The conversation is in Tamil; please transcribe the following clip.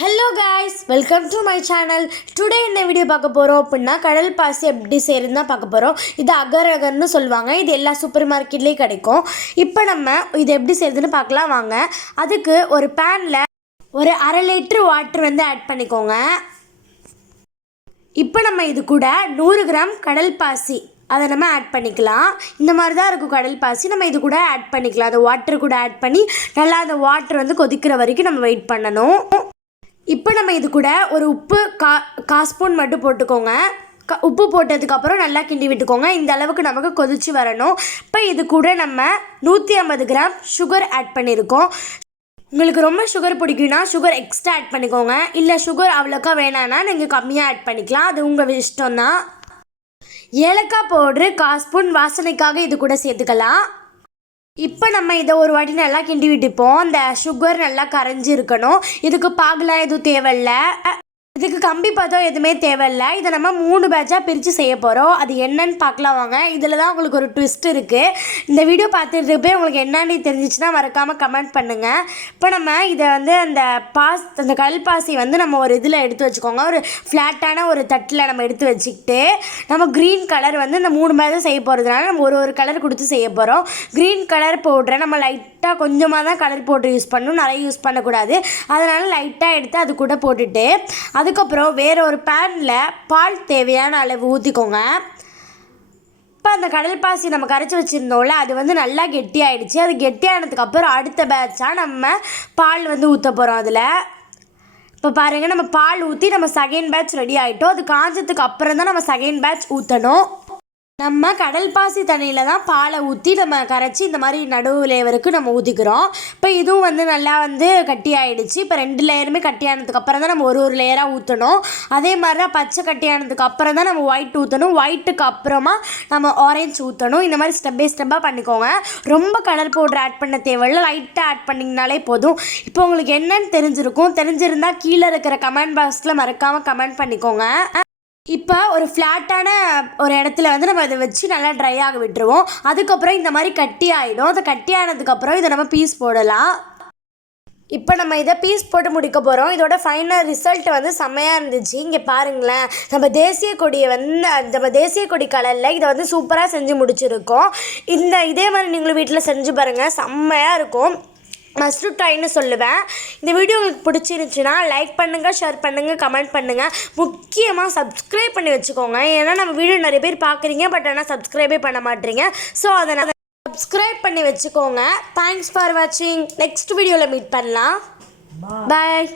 Hello guys, welcome to my channel. Today என்ன வீடியோ பார்க்க போகிறோம் அப்படின்னா கடல் பாசி எப்படி செய்யறதுன்னு தான் பார்க்க போகிறோம். இது அகர் அகர்னு சொல்லுவாங்க. இது எல்லா சூப்பர் மார்க்கெட்லேயும் கிடைக்கும். இப்போ நம்ம இது எப்படி செய்யறதுன்னு பார்க்கலாம் வாங்க. அதுக்கு ஒரு பேனில் ஒரு 1/2 லிட்டர் வாட்டர் வந்து ஆட் பண்ணிக்கோங்க. இப்போ நம்ம இது கூட 100 கிராம் கடல் பாசி அதை நம்ம ஆட் பண்ணிக்கலாம். இந்த மாதிரி தான் இருக்கும் கடல் பாசி. நம்ம இது கூட ஆட் பண்ணிக்கலாம். அந்த வாட்டர் கூட ஆட் பண்ணி நல்லா அந்த வாட்டர் வந்து கொதிக்கிற வரைக்கும் நம்ம வெயிட் பண்ணணும். இப்போ நம்ம இது கூட ஒரு உப்பு கால் ஸ்பூன் மட்டும் போட்டுக்கோங்க. உப்பு போட்டதுக்கப்புறம் நல்லா கிண்டி விட்டுக்கோங்க. இந்த அளவுக்கு நமக்கு கொதிச்சு வரணும். இப்போ இது கூட நம்ம 150 கிராம் சுகர் ஆட் பண்ணியிருக்கோம். உங்களுக்கு ரொம்ப சுகர் பிடிக்கும்னா சுகர் எக்ஸ்ட்ரா ஆட் பண்ணிக்கோங்க. இல்லை சுகர் அவ்வளோக்கா வேணான்னா நீங்கள் கம்மியாக ஆட் பண்ணிக்கலாம். அது உங்கள் இஷ்டம் தான். ஏலக்காய் பவுட்ரு கால் ஸ்பூன் வாசனைக்காக இது கூட சேர்த்துக்கலாம். இப்போ நம்ம இதை ஒரு வாட்டி நல்லா கிண்டி விட்டுப்போம். அந்த சுகர் நல்லா கரைஞ்சி இருக்கணும். இதுக்கு பாகுலாம் எதுவும் தேவையில்லை. இதுக்கு கம்பி பதம் எதுவுமே தேவையில்லை. இதை நம்ம 3 பேட்சாக பிரித்து செய்ய போகிறோம். அது என்னன்னு பார்க்கலாம் வாங்க. இதில் தான் உங்களுக்கு ஒரு ட்விஸ்ட் இருக்குது. இந்த வீடியோ பார்த்துட்டு போய் உங்களுக்கு என்னன்னு தெரிஞ்சிச்சுன்னா மறக்காமல் கமெண்ட் பண்ணுங்கள். இப்போ நம்ம இதை வந்து அந்த கடல் பாசி வந்து நம்ம ஒரு இதில் எடுத்து வச்சுக்கோங்க. ஒரு ஃப்ளாட்டான ஒரு தட்டில் நம்ம எடுத்து வச்சுக்கிட்டு நம்ம க்ரீன் கலர் வந்து இந்த 3 பேட்சாக செய்ய போகிறதுனால நம்ம ஒரு கலர் கொடுத்து செய்ய போகிறோம். க்ரீன் கலர் பவுட்ரை நம்ம லைட்டாக கொஞ்சமாக தான் கலர் பவுட்ரு யூஸ் பண்ணணும். நிறைய யூஸ் பண்ணக்கூடாது. அதனால் லைட்டாக எடுத்து அது கூட போட்டுட்டு அதுக்கப்புறம் வேறு ஒரு பேனில் பால் தேவையான அளவு ஊற்றிக்கோங்க. இப்போ அந்த கடல் பாசி நம்ம கரைச்சி வச்சுருந்தோம்ல அது வந்து நல்லா கெட்டியாயிடுச்சு. அது கெட்டியானதுக்கப்புறம் அடுத்த பேட்சாக நம்ம பால் வந்து ஊற்ற போகிறோம். அதில் இப்போ பாருங்கள், நம்ம பால் ஊற்றி நம்ம செகண்ட் பேட்ச் ரெடி ஆகிட்டோம். அது காஞ்சதுக்கு அப்புறம் தான் நம்ம செகண்ட் பேட்ச் ஊற்றணும். நம்ம கடல் பாசி தண்ணியில் தான் பாலை ஊற்றி நம்ம கரைச்சி இந்த மாதிரி நடுவு லேயருக்கு நம்ம ஊற்றிக்கிறோம். இப்போ இதுவும் வந்து நல்லா வந்து கட்டி ஆகிடுச்சு. இப்போ 2 லேயருமே கட்டியானதுக்கு அப்புறம் தான் நம்ம ஒரு லேயராக ஊற்றணும். அதே மாதிரி தான் பச்சை கட்டியானதுக்கு அப்புறம் தான் நம்ம ஒயிட் ஊற்றணும். ஒயிட்டுக்கு அப்புறமா நம்ம ஆரஞ்சு ஊற்றணும். இந்த மாதிரி ஸ்டெப் பை ஸ்டெப்பாக பண்ணிக்கோங்க. ரொம்ப கலர் பவுடர் ஆட் பண்ண தேவையில்லை. லைட்டாக ஆட் பண்ணிங்கனாலே போதும். இப்போ உங்களுக்கு என்னன்னு தெரிஞ்சிருந்தால் கீழே இருக்கிற கமெண்ட் பாக்ஸில் மறக்காமல் கமெண்ட் பண்ணிக்கோங்க. இப்போ ஒரு ஃப்ளாட்டான ஒரு இடத்துல வந்து நம்ம இதை வச்சு நல்லா ட்ரை ஆக விட்டுருவோம். அதுக்கப்புறம் இந்த மாதிரி கட்டி ஆகிடும். அதை கட்டி ஆனதுக்கப்புறம் இதை நம்ம பீஸ் போடலாம். இப்போ நம்ம இதை பீஸ் போட்டு முடிக்க போகிறோம். இதோட ஃபைனல் ரிசல்ட் வந்து செம்மையாக இருந்துச்சு. இங்கே பாருங்களேன், நம்ம தேசிய கொடியை வந்து நம்ம தேசிய கொடி கலரில் இதை வந்து சூப்பராக செஞ்சு முடிச்சிருக்கோம். இதே மாதிரி நீங்களும் வீட்டில் செஞ்சு பாருங்கள், செம்மையாக இருக்கும். மஸ்ட் ட்ரைன்னு சொல்லுவேன். இந்த வீடியோ உங்களுக்கு பிடிச்சிருந்துச்சுன்னா லைக் பண்ணுங்கள், ஷேர் பண்ணுங்கள், கமெண்ட் பண்ணுங்கள். முக்கியமாக சப்ஸ்கிரைப் பண்ணி வச்சுக்கோங்க. ஏன்னா நம்ம வீடியோ நிறைய பேர் பார்க்குறீங்க, பட் ஆனால் சப்ஸ்கிரைபே பண்ண மாட்டீங்க. ஸோ அதை சப்ஸ்கிரைப் பண்ணி வச்சுக்கோங்க. தேங்க்ஸ் ஃபார் வாட்சிங். நெக்ஸ்ட் வீடியோவில் மீட் பண்ணலாம். பாய்.